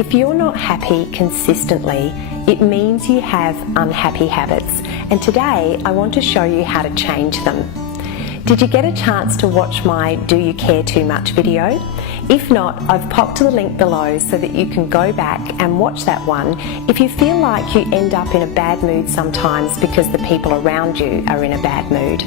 If you're not happy consistently, it means you have unhappy habits, and today I want to show you how to change them. Did you get a chance to watch my Do You Care Too Much video? If not, I've popped the link below so that you can go back and watch that one if you feel like you end up in a bad mood sometimes because the people around you are in a bad mood.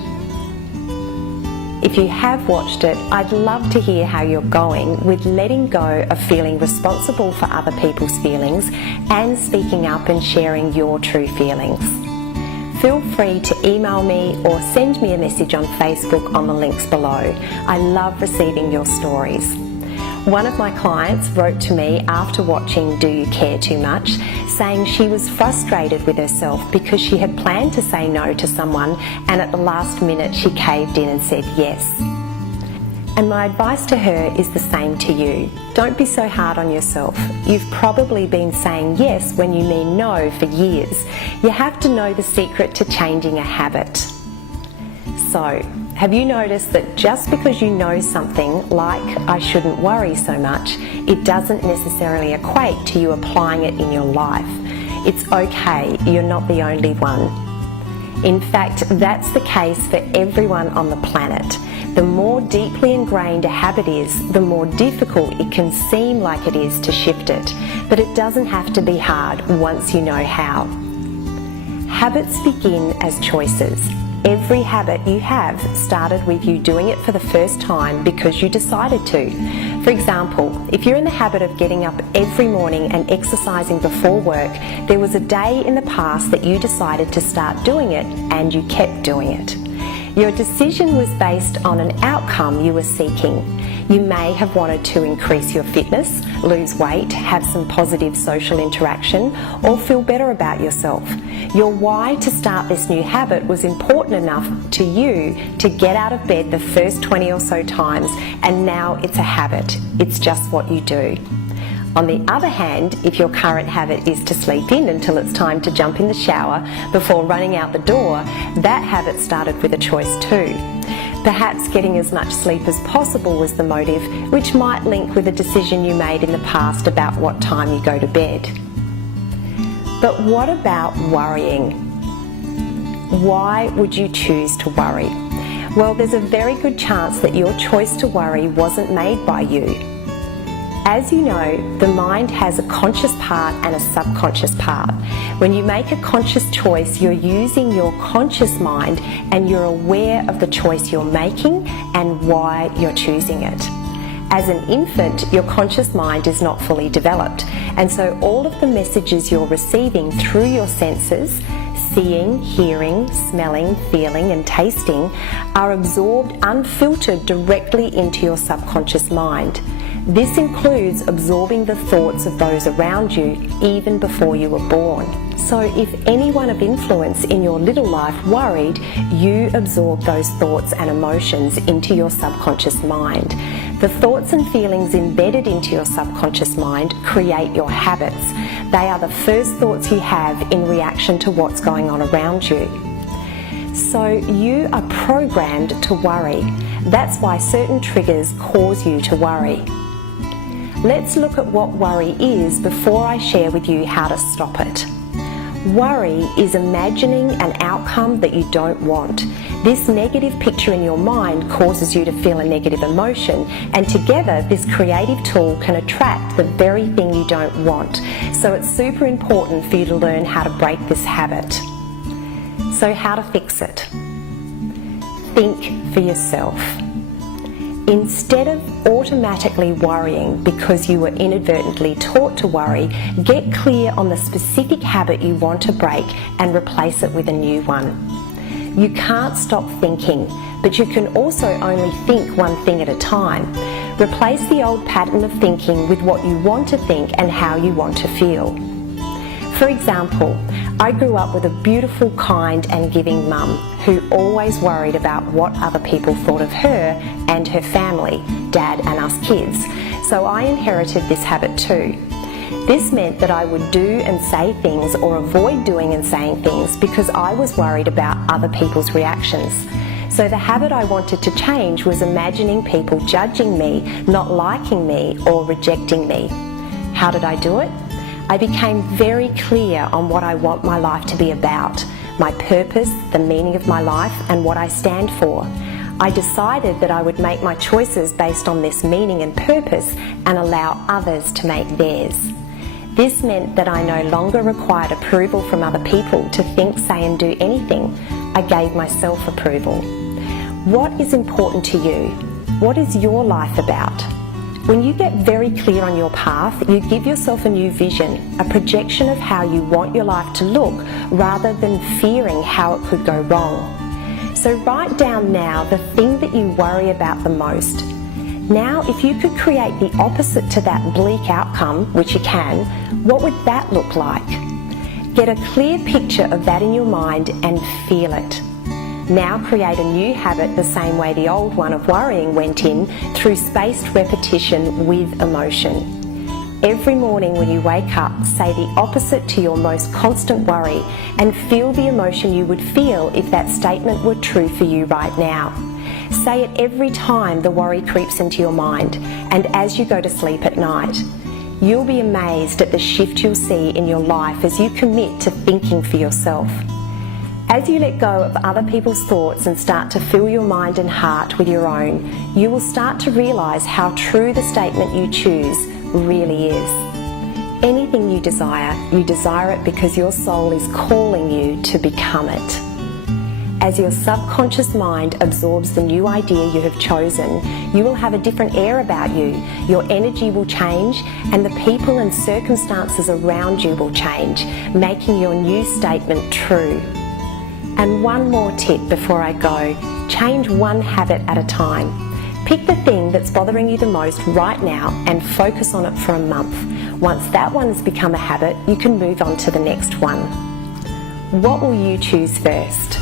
If you have watched it, I'd love to hear how you're going with letting go of feeling responsible for other people's feelings and speaking up and sharing your true feelings. Feel free to email me or send me a message on Facebook on the links below. I love receiving your stories. One of my clients wrote to me after watching Do You Care Too Much, saying she was frustrated with herself because she had planned to say no to someone and at the last minute she caved in and said yes. And my advice to her is the same to you. Don't be so hard on yourself. You've probably been saying yes when you mean no for years. You have to know the secret to changing a habit. So, have you noticed that just because you know something, like I shouldn't worry so much, it doesn't necessarily equate to you applying it in your life? It's okay, you're not the only one. In fact, that's the case for everyone on the planet. The more deeply ingrained a habit is, the more difficult it can seem like it is to shift it. But it doesn't have to be hard once you know how. Habits begin as choices. Every habit you have started with you doing it for the first time because you decided to. For example, if you're in the habit of getting up every morning and exercising before work, there was a day in the past that you decided to start doing it and you kept doing it. Your decision was based on an outcome you were seeking. You may have wanted to increase your fitness, lose weight, have some positive social interaction, or feel better about yourself. Your why to start this new habit was important enough to you to get out of bed the first 20 or so times, and now it's a habit. It's just what you do. On the other hand, if your current habit is to sleep in until it's time to jump in the shower before running out the door, that habit started with a choice too. Perhaps getting as much sleep as possible was the motive, which might link with a decision you made in the past about what time you go to bed. But what about worrying? Why would you choose to worry? Well, there's a very good chance that your choice to worry wasn't made by you. As you know, the mind has a conscious part and a subconscious part. When you make a conscious choice, you're using your conscious mind and you're aware of the choice you're making and why you're choosing it. As an infant, your conscious mind is not fully developed, and so all of the messages you're receiving through your senses, seeing, hearing, smelling, feeling and tasting, are absorbed unfiltered directly into your subconscious mind. This includes absorbing the thoughts of those around you even before you were born. So if anyone of influence in your little life worried, you absorb those thoughts and emotions into your subconscious mind. The thoughts and feelings embedded into your subconscious mind create your habits. They are the first thoughts you have in reaction to what's going on around you. So you are programmed to worry. That's why certain triggers cause you to worry. Let's look at what worry is before I share with you how to stop it. Worry is imagining an outcome that you don't want. This negative picture in your mind causes you to feel a negative emotion, and together this creative tool can attract the very thing you don't want. So it's super important for you to learn how to break this habit. So how to fix it? Think for yourself. Instead of automatically worrying because you were inadvertently taught to worry, get clear on the specific habit you want to break and replace it with a new one. You can't stop thinking, but you can also only think one thing at a time. Replace the old pattern of thinking with what you want to think and how you want to feel. For example, I grew up with a beautiful, kind and giving mum who always worried about what other people thought of her and her family, dad and us kids. So I inherited this habit too. This meant that I would do and say things or avoid doing and saying things because I was worried about other people's reactions. So the habit I wanted to change was imagining people judging me, not liking me or rejecting me. How did I do it? I became very clear on what I want my life to be about, my purpose, the meaning of my life, and what I stand for. I decided that I would make my choices based on this meaning and purpose and allow others to make theirs. This meant that I no longer required approval from other people to think, say, and do anything. I gave myself approval. What is important to you? What is your life about? When you get very clear on your path, you give yourself a new vision, a projection of how you want your life to look, rather than fearing how it could go wrong. So write down now the thing that you worry about the most. Now, if you could create the opposite to that bleak outcome, which you can, what would that look like? Get a clear picture of that in your mind and feel it. Now create a new habit the same way the old one of worrying went in, through spaced repetition with emotion. Every morning when you wake up, say the opposite to your most constant worry and feel the emotion you would feel if that statement were true for you right now. Say it every time the worry creeps into your mind and as you go to sleep at night. You'll be amazed at the shift you'll see in your life as you commit to thinking for yourself. As you let go of other people's thoughts and start to fill your mind and heart with your own, you will start to realise how true the statement you choose really is. Anything you desire it because your soul is calling you to become it. As your subconscious mind absorbs the new idea you have chosen, you will have a different air about you, your energy will change, and the people and circumstances around you will change, making your new statement true. And one more tip before I go, change one habit at a time. Pick the thing that's bothering you the most right now and focus on it for a month. Once that one has become a habit, you can move on to the next one. What will you choose first?